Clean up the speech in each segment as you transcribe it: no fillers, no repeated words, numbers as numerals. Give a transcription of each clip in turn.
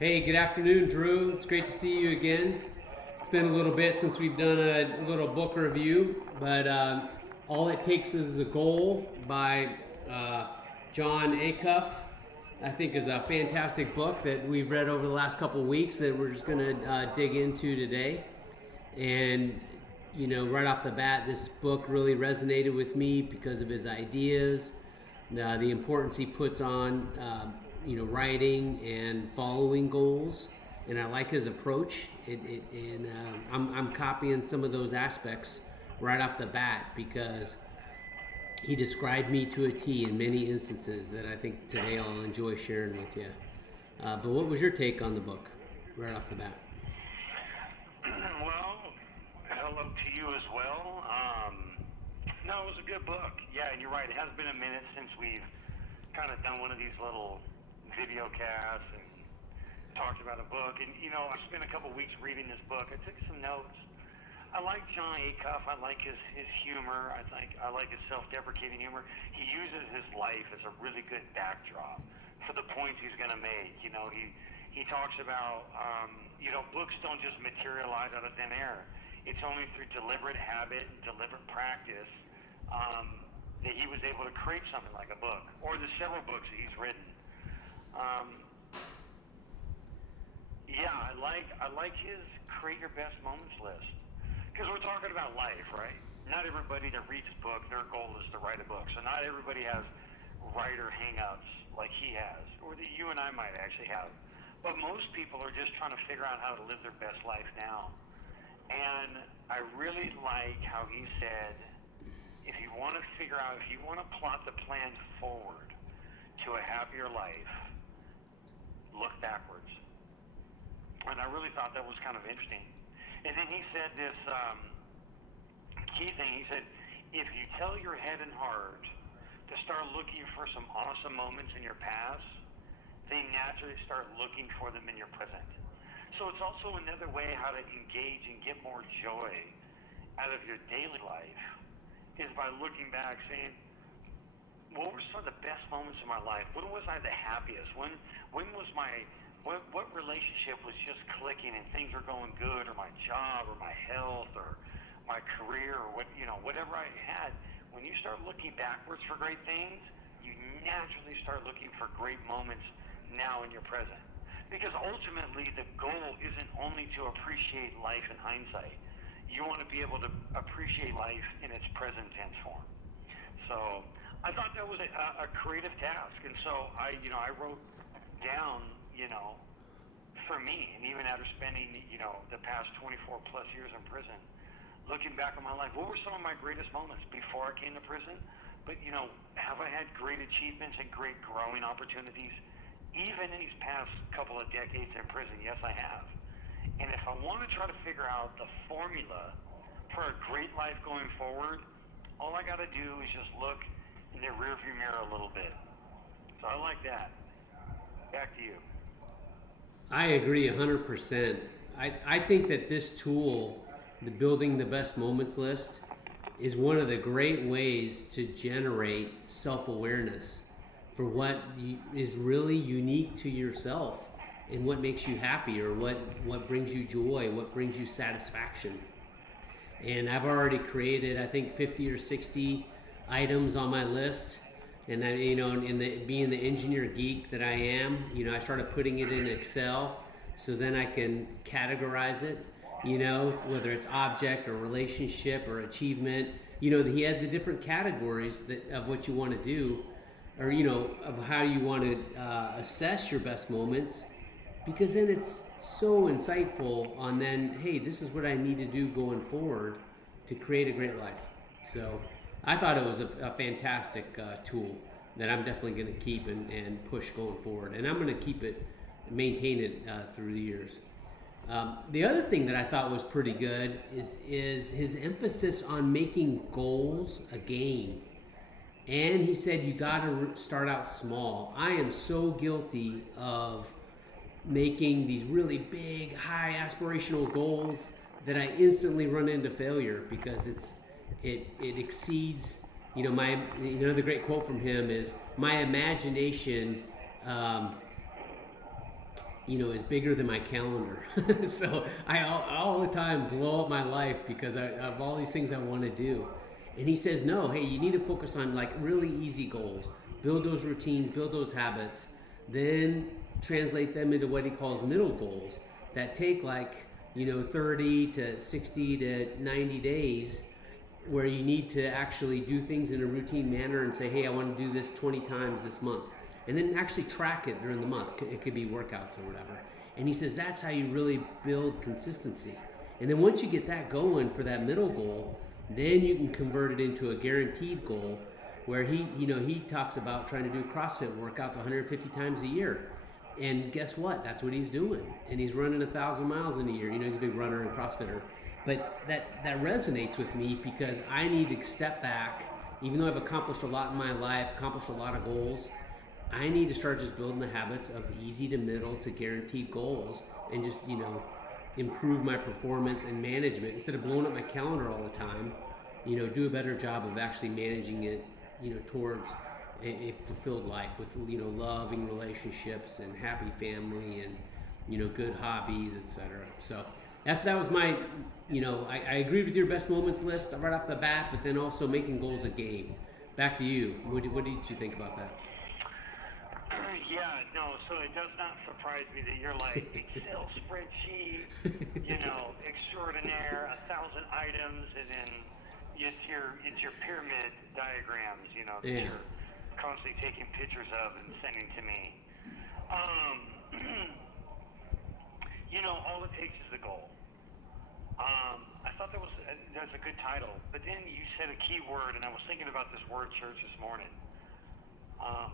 Hey, good afternoon, Drew. It's great to see you again. It's been a little bit since we've done a little book review, but All It Takes Is a Goal by uh, John Acuff, I think is a fantastic book that we've read over the last couple of weeks that we're just going to dig into today. And, right off the bat, this book really resonated with me because of his ideas, the importance he puts on, writing and following goals. And I like his approach. I'm copying some of those aspects right off the bat because he described me to a T in many instances that I think today I'll enjoy sharing with you. But what was your take on the book right off the bat? Well, hello to you as well. No, it was a good book. Yeah, and you're right. It has been a minute since we've kind of done one of these little video casts and talked about a book. And I spent a couple weeks reading this book. I took some notes. I like John Acuff. I like his humor. I like his self-deprecating humor. He uses his life as a really good backdrop for the points he's going to make. He talks about books don't just materialize out of thin air. It's only through deliberate habit and deliberate practice that he was able to create something like a book or the several books that he's written. Um, yeah, I like his create your best moments list because we're talking about life, right? Not everybody that reads a book, their goal is to write a book. So not everybody has writer hang-ups like he has, or that you and I might actually have. But most people are just trying to figure out how to live their best life now. And I really like how he said, if you want to figure out, if you want to plot the plan forward to a happier life, look backwards. And I really thought that was kind of interesting. And then he said this key thing. He said, if you tell your head and heart to start looking for some awesome moments in your past, they naturally start looking for them in your present. So it's also another way how to engage and get more joy out of your daily life is by looking back, saying, what were some of the best moments of my life? When was I the happiest? When was what relationship was just clicking and things were going good, or my job, or my health, or my career, or whatever I had. When you start looking backwards for great things, you naturally start looking for great moments now in your present. Because ultimately, the goal isn't only to appreciate life in hindsight. You want to be able to appreciate life in its present tense form. So I thought that was a creative task, and so I wrote down, for me, and even after spending, the past 24 plus years in prison, looking back on my life, what were some of my greatest moments before I came to prison? But have I had great achievements and great growing opportunities, even in these past couple of decades in prison? Yes, I have. And if I want to try to figure out the formula for a great life going forward, all I got to do is just look in the rearview mirror a little bit. So I like that. Back to you. I agree 100%. I think that this tool, the Building the Best Moments list, is one of the great ways to generate self awareness for what is really unique to yourself and what makes you happy or what brings you joy, what brings you satisfaction. And I've already created, I think, 50 or 60 items on my list. And I, in the being the engineer geek that I am, I started putting it in Excel, so then I can categorize it. Whether it's object or relationship or achievement. He had the different categories of what you want to do, or of how you want to assess your best moments, because then it's so insightful on then, hey, this is what I need to do going forward to create a great life. So I thought it was a fantastic tool that I'm definitely going to keep and push going forward, and I'm going to keep it, maintain it through the years. The other thing that I thought was pretty good is his emphasis on making goals a game. And he said you got to start out small. I am so guilty of making these really big, high aspirational goals that I instantly run into failure because it exceeds. My another great quote from him is my imagination. Um, is bigger than my calendar. So I all the time blow up my life because I have all these things I want to do. And he says, no, hey, you need to focus on like really easy goals, build those routines, build those habits, then translate them into what he calls middle goals that take like, 30 to 60 to 90 days where you need to actually do things in a routine manner and say, hey, I want to do this 20 times this month. And then actually track it during the month. It could be workouts or whatever. And he says that's how you really build consistency. And then once you get that going for that middle goal, then you can convert it into a guaranteed goal where he talks about trying to do CrossFit workouts 150 times a year. And guess what? That's what he's doing. And he's running 1,000 miles in a year. He's a big runner and CrossFitter. But that resonates with me because I need to step back. Even though I've accomplished a lot in my life, accomplished a lot of goals, I need to start just building the habits of easy to middle to guaranteed goals and just, improve my performance and management instead of blowing up my calendar all the time. Do a better job of actually managing it, towards a fulfilled life with, loving relationships and happy family and, good hobbies, etc. So that was my, I agreed with your best moments list right off the bat, but then also making goals a game. Back to you. What did you think about that? Yeah, no, so it does not surprise me that you're like Excel spreadsheet, extraordinaire, 1,000 items, and then it's your pyramid diagrams, that Yeah. you're constantly taking pictures of and sending to me. Um, all it takes is the goal. I thought that's a good title, but then you said a key word, and I was thinking about this word church this morning. Um,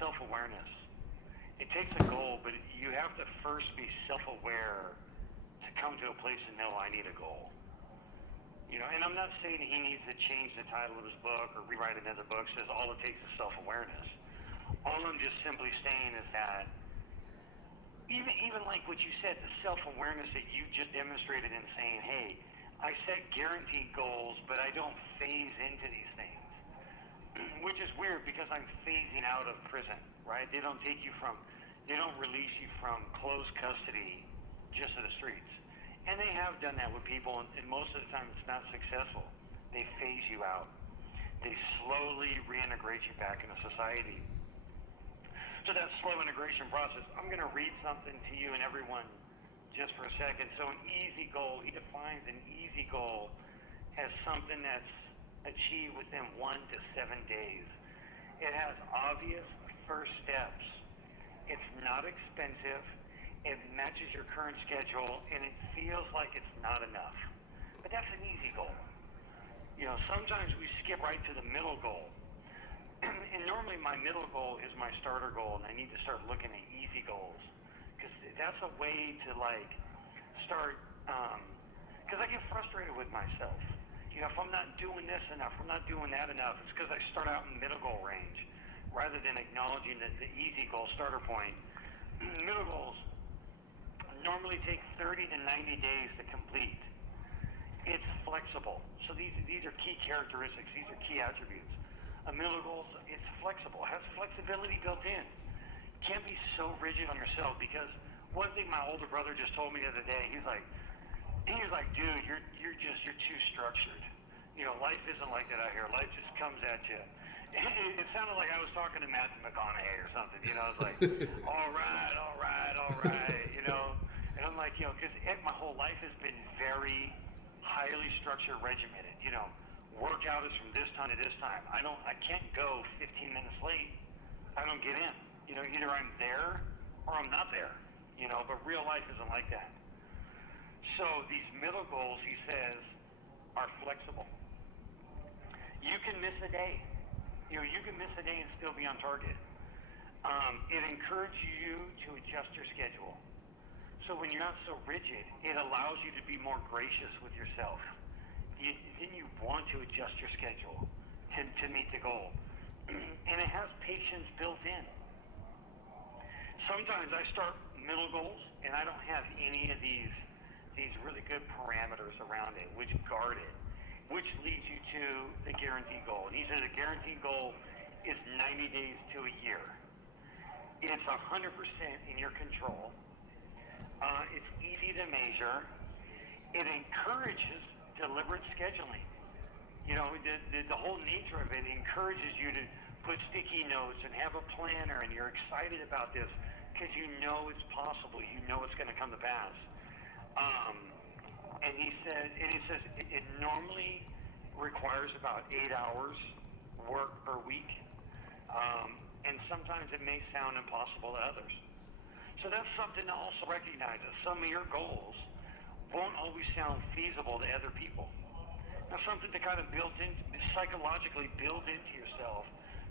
Self-awareness. It takes a goal, but you have to first be self-aware to come to a place and know I need a goal. And I'm not saying he needs to change the title of his book or rewrite another book. Says all it takes is self-awareness. All I'm just simply saying is that even like what you said, the self-awareness that you just demonstrated in saying, hey, I set guaranteed goals, but I don't phase into these things. Which is weird because I'm phasing out of prison, right? They don't release you from closed custody just to the streets. And they have done that with people, and most of the time it's not successful. They phase you out. They slowly reintegrate you back into society. So that slow integration process, I'm going to read something to you and everyone just for a second. So an easy goal, he defines an easy goal as something that's achieved within 1 to 7 days. It has obvious first steps. It's not expensive. It matches your current schedule, and it feels like it's not enough. But that's an easy goal. Sometimes we skip right to the middle goal. And normally my middle goal is my starter goal, and I need to start looking at easy goals. Because that's a way to, start, because I get frustrated with myself. If I'm not doing this enough, I'm not doing that enough, it's because I start out in middle goal range rather than acknowledging that the easy goal starter point. Middle goals normally take 30 to 90 days to complete. It's flexible. So these are key characteristics. These are key attributes. A middle goal, it's flexible. It has flexibility built in. You can't be so rigid on yourself because one thing my older brother just told me the other day, he's like, dude, you're too structured. Life isn't like that out here. Life just comes at you. It sounded like I was talking to Matthew McConaughey or something. It's like, all right. And I'm like, because my whole life has been very highly structured, regimented. Workout is from this time to this time. I can't go 15 minutes late. I don't get in. Either I'm there or I'm not there. But real life isn't like that. So these middle goals, he says, are flexible. You can miss a day. You can miss a day and still be on target. It encourages you to adjust your schedule. So when you're not so rigid, it allows you to be more gracious with yourself. Then you want to adjust your schedule to meet the goal. And it has patience built in. Sometimes I start middle goals and I don't have any of these really good parameters around it, which guard it, which leads you to the guaranteed goal. And he said the guaranteed goal is 90 days to a year. It's 100% in your control. It's easy to measure. It encourages deliberate scheduling. You know, the whole nature of it encourages you to put sticky notes and have a planner, and you're excited about this because you know it's possible. You know it's going to come to pass. Um, and he says it normally requires about 8 hours work per week, and sometimes it may sound impossible to others. So that's something to also recognize that some of your goals won't always sound feasible to other people. Now, something to kind of psychologically build into yourself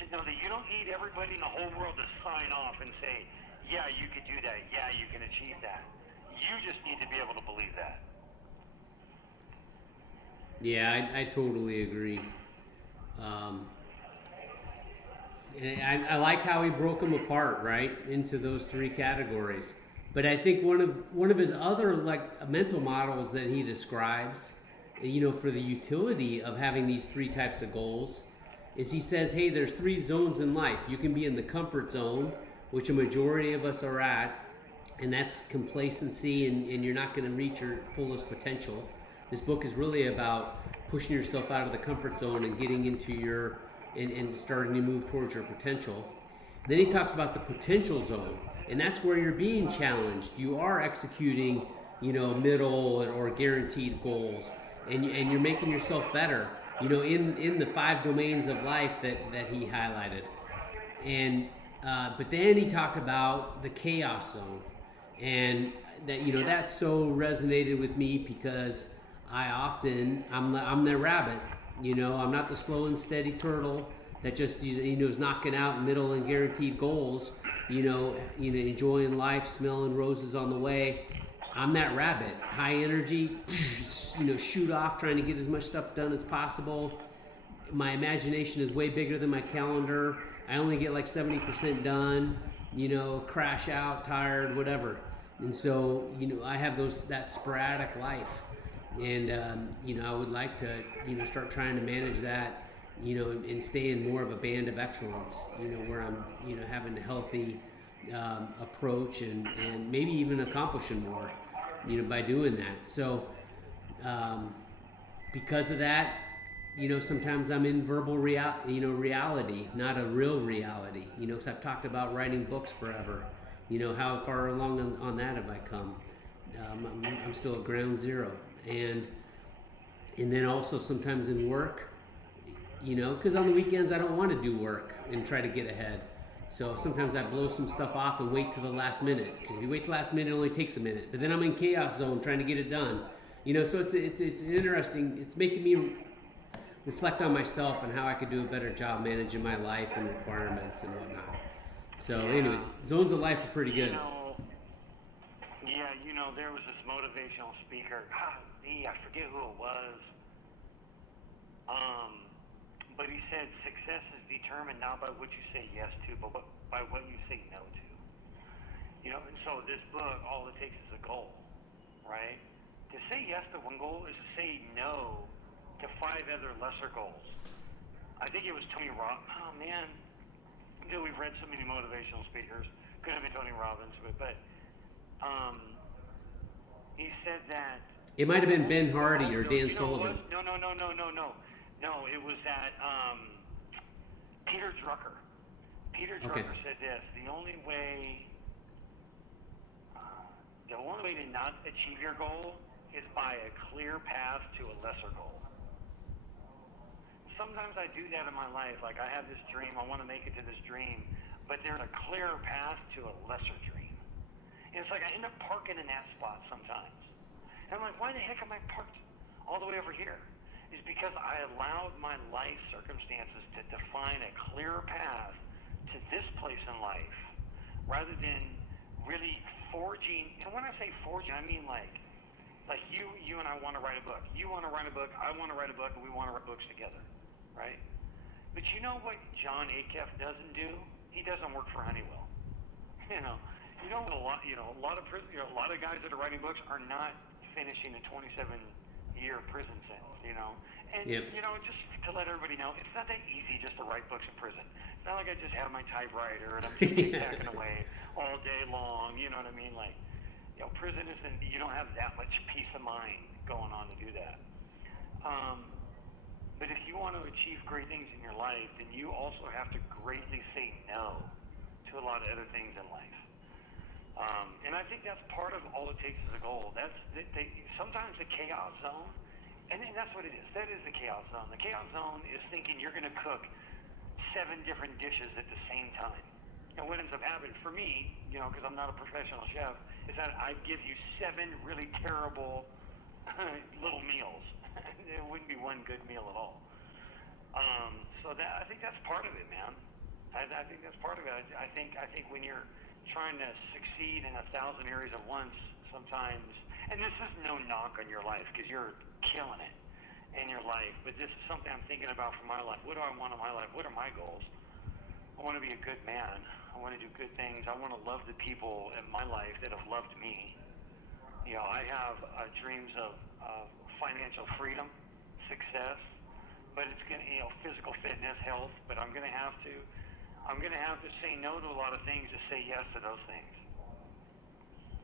to know that you don't need everybody in the whole world to sign off and say, yeah, you can do that. Yeah, you can achieve that. You just need to be able to believe that. Yeah, I totally agree. Um, and I like how he broke them apart, right, into those three categories. But I think one of his other like mental models that he describes, for the utility of having these three types of goals, is he says, hey, there's three zones in life. You can be in the comfort zone, which a majority of us are at, and that's complacency, and you're not going to reach your fullest potential. This book is really about pushing yourself out of the comfort zone and getting into and starting to move towards your potential. Then he talks about the potential zone, and that's where you're being challenged. You are executing, middle or guaranteed goals, and you're making yourself better, in the five domains of life that he highlighted. And but then he talked about the chaos zone, and that that so resonated with me because I'm the rabbit. I'm not the slow and steady turtle that just is knocking out middle and guaranteed goals. Enjoying life, smelling roses on the way. I'm that rabbit, high energy, shoot off, trying to get as much stuff done as possible. My imagination is way bigger than my calendar. I only get like 70% done, crash out, tired, whatever. And so, I have that sporadic life. And, I would like to, start trying to manage that, and stay in more of a band of excellence, where I'm, having a healthy approach and maybe even accomplishing more, by doing that. So, um, because of that, sometimes I'm in reality, not a real reality, because I've talked about writing books forever. How far along on that have I come? I'm still at ground zero. And then also sometimes in work, because on the weekends I don't want to do work and try to get ahead. So sometimes I blow some stuff off and wait till the last minute. Because if you wait till the last minute, it only takes a minute. But then I'm in chaos zone trying to get it done. So it's interesting. It's making me reflect on myself and how I could do a better job managing my life and requirements and whatnot. So, Yeah. anyways, zones of life are pretty You good. know, yeah, there was this motivational speaker. I forget who it was. Um, but he said success is determined not by what you say yes to, but by what you say no to. And so this book, all it takes is a goal, right? To say yes to one goal is to say no to five other lesser goals. I think it was Tony Robbins. Oh man, we've read so many motivational speakers. Could have been Tony Robbins, but um, he said that It might have been Ben Hardy or no, Dan you know what? Sullivan. No, it was that Peter Drucker. Peter Okay. Drucker said this: the only way to not achieve your goal is by a clear path to a lesser goal. Sometimes I do that in my life. Like I have this dream, I want to make it to this dream, but there's a clearer path to a lesser dream. And it's like I end up parking in that spot sometimes. And I'm like, why the heck am I parked all the way over here? It's because I allowed my life circumstances to define a clearer path to this place in life rather than really forging. And when I say forging, I mean like you and I want to write a book. You want to write a book, I want to write a book, and we want to write books together, right? But you know what John Acuff doesn't do? He doesn't work for Honeywell. You know, a lot of a lot of guys that are writing books are not finishing a 27-year prison sentence. And Yep. just to let everybody know, it's not that easy just to write books in prison. It's not like I just have my typewriter and I'm just tic-tacking away all day long. You know what I mean? Like, prison isn't. You don't have that much peace of mind going on to do that. But if you want to achieve great things in your life, then you also have to greatly say no to a lot of other things in life. And I think that's part of all it takes is a goal. Sometimes the chaos zone, and that's what it is. That is the chaos zone. The chaos zone is thinking you're going to cook 7 different dishes at the same time. And what ends up happening for me, because I'm not a professional chef, is that I give you 7 really terrible little meals. It wouldn't be one good meal at all. So I think that's part of it, man. I think that's part of it. I think when you're trying to succeed in 1,000 areas at once, sometimes, and this is no knock on your life because you're killing it in your life, but this is something I'm thinking about for my life. What do I want in my life? What are my goals? I want to be a good man. I want to do good things. I want to love the people in my life that have loved me. I have dreams of financial freedom, success, but it's going to, physical fitness, health, but I'm going to have to say no to a lot of things to say yes to those things.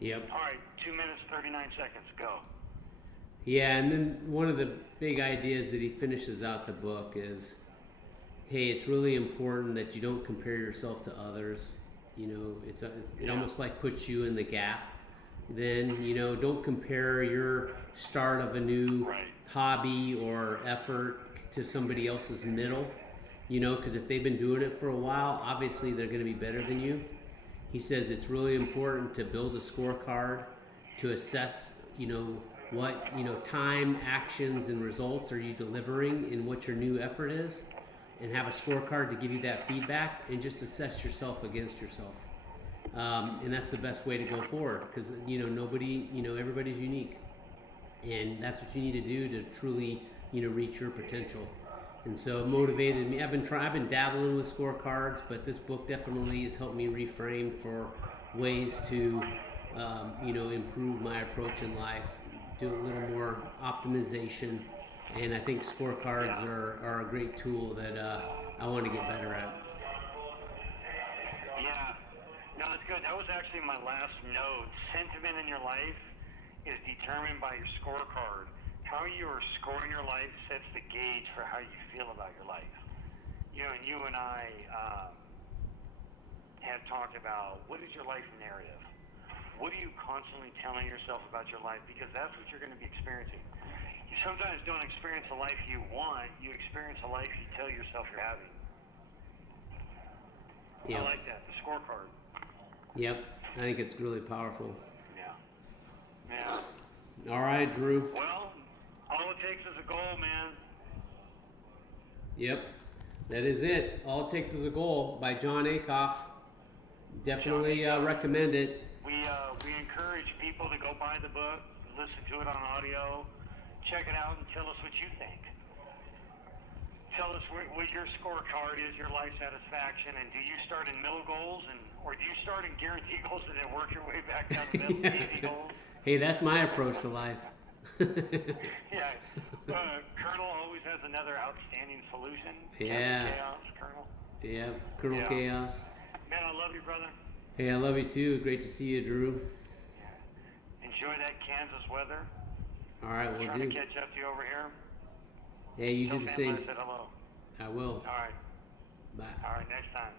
Yep. All right, 2 minutes, 39 seconds, go. Yeah, and then one of the big ideas that he finishes out the book is, hey, it's really important that you don't compare yourself to others. It almost like puts you in the gap. Then, don't compare your start of a new hobby or effort to somebody else's middle, because if they've been doing it for a while, obviously they're going to be better than you. He says it's really important to build a scorecard to assess, what time, actions, and results are you delivering in what your new effort is, and have a scorecard to give you that feedback and just assess yourself against yourself. And that's the best way to go forward because, everybody's unique. And that's what you need to do to truly, reach your potential. And so it motivated me. I've been dabbling with scorecards, but this book definitely has helped me reframe for ways to, improve my approach in life, do a little more optimization. And I think scorecards are a great tool that I want to get better at. Yeah. No, that's good. That was actually my last note. Sentiment in your life is determined by your scorecard. How you are scoring your life sets the gauge for how you feel about your life. You and I had talked about what is your life narrative? What are you constantly telling yourself about your life? Because that's what you're going to be experiencing. You sometimes don't experience the life you want. You experience the life you tell yourself you're having. Yep. I like that, the scorecard. Yep, I think it's really powerful. Yeah. All right, Drew. Well, all it takes is a goal, man. Yep, that is it. All it takes is a goal by John Acuff. Definitely recommend it. We encourage people to go buy the book, listen to it on audio, check it out, and tell us what you think. Tell us what your scorecard is, your life satisfaction, and do you start in middle goals, or do you start in guarantee goals and then work your way back down to middle easy goals? Hey, that's my approach to life. Yeah, Colonel always has another outstanding solution. Yeah. Chaos, Colonel. Yeah, Colonel Chaos. Man, I love you, brother. Hey, I love you too. Great to see you, Drew. Yeah. Enjoy that Kansas weather. All right, we'll trying to catch up to you over here. Hey, you do the same. Said hello. I will. All right. Bye. All right, next time.